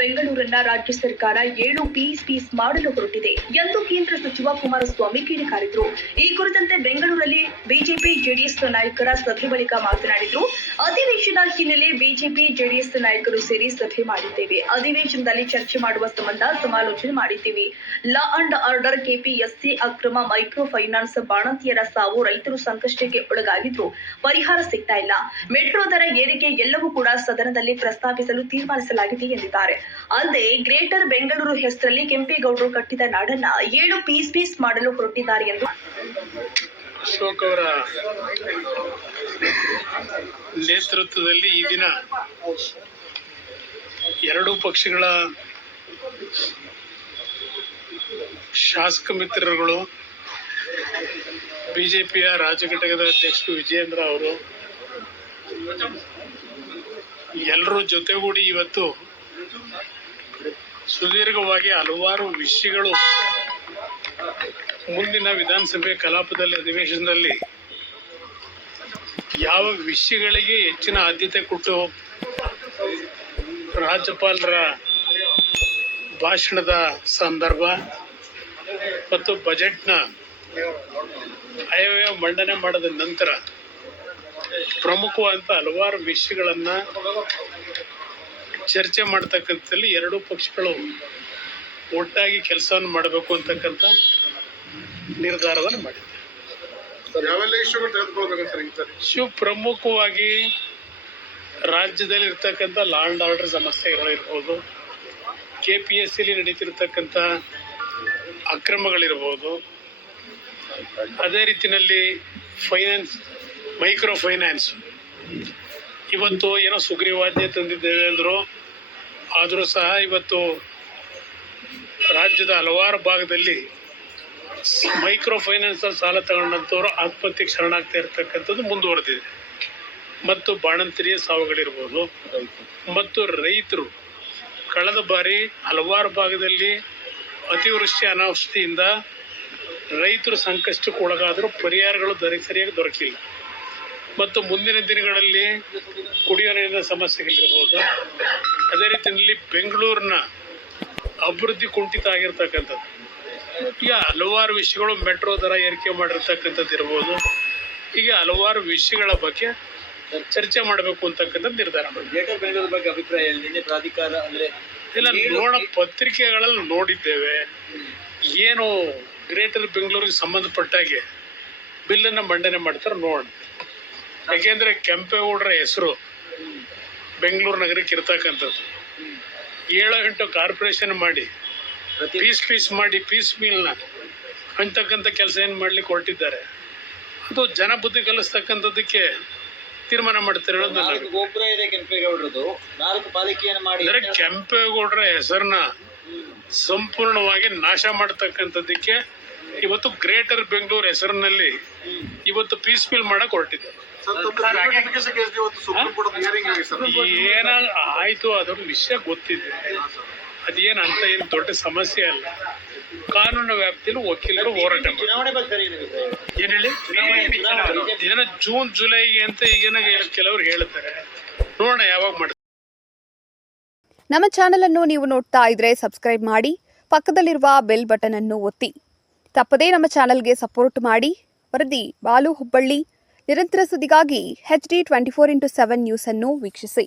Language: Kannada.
ಬೆಂಗಳೂರನ್ನ ರಾಜ್ಯ ಸರ್ಕಾರ ಏಳು ಪೀಸ್ ಪೀಸ್ ಮಾಡಲು ಹೊರಟಿದೆ ಎಂದು ಕೇಂದ್ರ ಸಚಿವ ಕುಮಾರಸ್ವಾಮಿ ಕಿಡಿಕಾರಿದ್ರು. ಈ ಕುರಿತಂತೆ ಬೆಂಗಳೂರಲ್ಲಿ ಬಿಜೆಪಿ ಜೆಡಿಎಸ್ ನಾಯಕರ ಸಭೆ ಬಳಿಕ ಮಾತನಾಡಿದ್ರು. ಅಧಿವೇಶನ ಹಿನ್ನೆಲೆ ಬಿಜೆಪಿ ಜೆಡಿಎಸ್ ನಾಯಕರು ಸೇರಿ ಸಭೆ ಮಾಡಿದ್ದೇವೆ. ಅಧಿವೇಶನದಲ್ಲಿ ಚರ್ಚೆ ಮಾಡುವ ಸಂಬಂಧ ಸಮಾಲೋಚನೆ ಮಾಡಿದ್ದೇವೆ. ಲಾ ಅಂಡ್ ಆರ್ಡರ್ ಕೆಪಿಎಸ್ಸಿ ಅಕ್ರಮ ಮೈಕ್ರೋ ಫೈನಾನ್ಸ್ ಬಾಣಂತಿಯರ ಸಾವು ರೈತರು ಸಂಕಷ್ಟಕ್ಕೆ ಒಳಗಾಗಿದ್ರು. ಪರಿಹಾರ ಸಿಗ್ತಾ ಇಲ್ಲ. ಮೆಟ್ರೋ ದರ ಏರಿಕೆ ಎಲ್ಲವೂ ಕೂಡ ಸದನದಲ್ಲಿ ಪ್ರಸ್ತಾಪಿಸಲು ತೀರ್ಮಾನಿಸಲಾಗಿದೆ ಎಂದಿದ್ದಾರೆ. ಅಲ್ಲದೆ ಗ್ರೇಟರ್ ಬೆಂಗಳೂರು ಹೆಸರಲ್ಲಿ ಕೆಂಪೇಗೌಡರು ಕಟ್ಟಿದ ನಾಡನ್ನ ಏಳು ಪೀಸ್ ಪೀಸ್ ಮಾಡಲು ಹೊರಟಿದ್ದಾರೆ ಎಂದು ಅಶೋಕ್ ಅವರ ನೇತೃತ್ವದಲ್ಲಿ ಈ ದಿನ ಎರಡೂ ಪಕ್ಷಗಳ ಶಾಸಕ ಮಿತ್ರರುಗಳು, ಬಿಜೆಪಿಯ ರಾಜ್ಯ ಘಟಕದ ಅಧ್ಯಕ್ಷರು ವಿಜಯೇಂದ್ರ ಅವರು ಎಲ್ಲರೂ ಜೊತೆಗೂಡಿ ಇವತ್ತು ಸುದೀರ್ಘವಾಗಿ ಹಲವಾರು ವಿಷಯಗಳು ಮುಂದಿನ ವಿಧಾನಸಭೆ ಕಲಾಪದಲ್ಲಿ, ಅಧಿವೇಶನದಲ್ಲಿ ಯಾವ ವಿಷಯಗಳಿಗೆ ಹೆಚ್ಚಿನ ಆದ್ಯತೆ ಕೊಟ್ಟು ರಾಜ್ಯಪಾಲರ ಭಾಷಣದ ಸಂದರ್ಭ ಮತ್ತು ಬಜೆಟ್ನ ಆಯವ್ಯಯ ಮಂಡನೆ ಮಾಡಿದ ನಂತರ ಪ್ರಮುಖವಾದಂಥ ಹಲವಾರು ವಿಷಯಗಳನ್ನು ಚರ್ಚೆ ಮಾಡ್ತಕ್ಕಂಥಲ್ಲಿ ಎರಡೂ ಪಕ್ಷಗಳು ಒಟ್ಟಾಗಿ ಕೆಲಸವನ್ನು ಮಾಡಬೇಕು ಅಂತಕ್ಕಂಥ ನಿರ್ಧಾರವನ್ನು ಮಾಡಿದೆ ಇಶ್ಯೂ ಪ್ರಮುಖವಾಗಿ ರಾಜ್ಯದಲ್ಲಿ ಇರ್ತಕ್ಕಂಥ ಲಾ ಅಂಡ್ ಆರ್ಡರ್ ಸಮಸ್ಯೆಗಳು ಇರ್ಬೋದು ಕೆ ಪಿ ಎಸ್ ಸಿಲಿ ನಡೀತಿರ್ತಕ್ಕಂಥ ಅಕ್ರಮಗಳಿರ್ಬೋದು ಅದೇ ರೀತಿಯಲ್ಲಿ ಫೈನಾನ್ಸ್ ಮೈಕ್ರೋ ಫೈನಾನ್ಸ್ ಇವತ್ತು ಏನೋ ಸುಗ್ರೀವಾಜ್ಞೆ ತಂದಿದ್ದೇವೆ ಅಂದರು. ಆದರೂ ಸಹ ಇವತ್ತು ರಾಜ್ಯದ ಹಲವಾರು ಭಾಗದಲ್ಲಿ ಮೈಕ್ರೋ ಫೈನಾನ್ಸ್ ಸಾಲ ತಗೊಂಡಂಥವ್ರು ಆತ್ಮಹತ್ಯೆಗೆ ಶರಣಾಗ್ತಾ ಇರ್ತಕ್ಕಂಥದ್ದು ಮುಂದುವರೆದಿದೆ. ಮತ್ತು ಬಾಣಂತರಿಯ ಸಾವುಗಳಿರ್ಬೋದು. ಮತ್ತು ರೈತರು ಕಳೆದ ಬಾರಿ ಹಲವಾರು ಭಾಗದಲ್ಲಿ ಅತಿವೃಷ್ಟಿ ಅನಾವೃಷ್ಟಿಯಿಂದ ರೈತರು ಸಂಕಷ್ಟಕ್ಕೆ ಒಳಗಾದರೂ ಪರಿಹಾರಗಳು ದೊರೆ ಸರಿಯಾಗಿ ದೊರಕಿಲ್ಲ. ಮತ್ತು ಮುಂದಿನ ದಿನಗಳಲ್ಲಿ ಕುಡಿಯುವ ನೀರಿನ ಸಮಸ್ಯೆಗಳಿರ್ಬೋದು. ಅದೇ ರೀತಿಯಲ್ಲಿ ಬೆಂಗಳೂರಿನ ಅಭಿವೃದ್ಧಿ ಕುಂಠಿತ ಆಗಿರ್ತಕ್ಕಂಥದ್ದು. ಈಗ ಹಲವಾರು ವಿಷಯಗಳು ಮೆಟ್ರೋ ದರ ಏರಿಕೆ ಮಾಡಿರ್ತಕ್ಕಂಥದ್ದು ಇರ್ಬೋದು. ಹೀಗೆ ಹಲವಾರು ವಿಷಯಗಳ ಬಗ್ಗೆ ಚರ್ಚೆ ಮಾಡಬೇಕು ಅಂತಕ್ಕಂಥದ್ದು ನಿರ್ಧಾರ ಮಾಡಿ ಗ್ರೇಟರ್ ಬೆಂಗಳೂರು ಬಗ್ಗೆ ಅಭಿಪ್ರಾಯ ನಿನ್ನೆ ಪ್ರಾಧಿಕಾರ ಅಂದ್ರೆ ಇಲ್ಲ ನೋಡ ಪತ್ರಿಕೆಗಳಲ್ಲಿ ನೋಡಿದ್ದೇವೆ. ಏನು ಗ್ರೇಟರ್ ಬೆಂಗಳೂರಿಗೆ ಸಂಬಂಧಪಟ್ಟಾಗೆ ಬಿಲ್ಲನ್ನು ಮಂಡನೆ ಮಾಡ್ತಾರೆ ನೋಡೋಣ ಯಾಕೆಂದ್ರೆ ಕೆಂಪೇಗೌಡರ ಹೆಸರು ಬೆಂಗಳೂರು ನಗರಕ್ಕೆ ಇರ್ತಕ್ಕಂಥದ್ದು. ಏಳು ಗಂಟೆ ಕಾರ್ಪೊರೇಷನ್ ಮಾಡಿ ಪೀಸ್ ಪೀಸ್ ಮಾಡಿ ಪೀಸ್ ಮೀಲ್ನ ಹಂಚ್ತಕ್ಕಂಥ ಕೆಲಸ ಏನು ಮಾಡ್ಲಿಕ್ಕೆ ಹೊರಟಿದ್ದಾರೆ. ಅದು ಜನ ಬುದ್ಧಿ ಕಲಿಸ್ತಕ್ಕಂಥದ್ದಕ್ಕೆ ತೀರ್ಮಾನ ಮಾಡ್ತಾರೆ ಹೇಳೋದು ನನ್ನ ನಾಲ್ಕು ಇದೆ ಕೆಂಪೇಗೌಡರದು ನಾಲ್ಕು ಪಾಲಿಕೆಯನ್ನು ಮಾಡಿ ಅಂದರೆ ಕೆಂಪೇಗೌಡರ ಹೆಸರನ್ನ ಸಂಪೂರ್ಣವಾಗಿ ನಾಶ ಮಾಡ್ತಕ್ಕಂಥದ್ದಕ್ಕೆ ಇವತ್ತು ಗ್ರೇಟರ್ ಬೆಂಗಳೂರು ಹೆಸರಿನಲ್ಲಿ ಇವತ್ತು ಪೀಸ್ ಮಿಲ್ ಮಾಡಕ್ ಹೊರಟಿದೆ ಏನ ಆಯ್ತು ಅದೊಂದು ವಿಷಯ ಗೊತ್ತಿದೆ. ಅದೇನು ಅಂತ ಏನು ದೊಡ್ಡ ಸಮಸ್ಯೆ ಅಲ್ಲ. ಕಾನೂನು ವ್ಯಾಪ್ತಿಯಲ್ಲಿ ವಕೀಲರು ಹೋರಾಟ. ಏನ್ ಹೇಳಿ? ಏನೋ ಜೂನ್ ಜುಲೈಗೆ ಅಂತ ಈಗೇನ ಕೆಲವರು ಹೇಳ್ತಾರೆ. ನೋಡೋಣ ಯಾವಾಗ ಮಾಡ್ತಾರೆ. ನಮ್ಮ ಚಾನೆಲ್ ಅನ್ನು ನೀವು ನೋಡ್ತಾ ಇದ್ರೆ ಸಬ್ಸ್ಕ್ರೈಬ್ ಮಾಡಿ ಪಕ್ಕದಲ್ಲಿರುವ ಬೆಲ್ ಬಟನ್ ಅನ್ನು ಒತ್ತಿ. ತಪ್ಪದೇ ನಮ್ಮ ಚಾನೆಲ್ಗೆ ಸಪೋರ್ಟ್ ಮಾಡಿ. ವರದಿ ಬಾಲು ಹುಬ್ಬಳ್ಳಿ. ನಿರಂತರ ಸುದ್ದಿಗಾಗಿ H D twenty four into seven news ಅನ್ನು ವೀಕ್ಷಿಸಿ.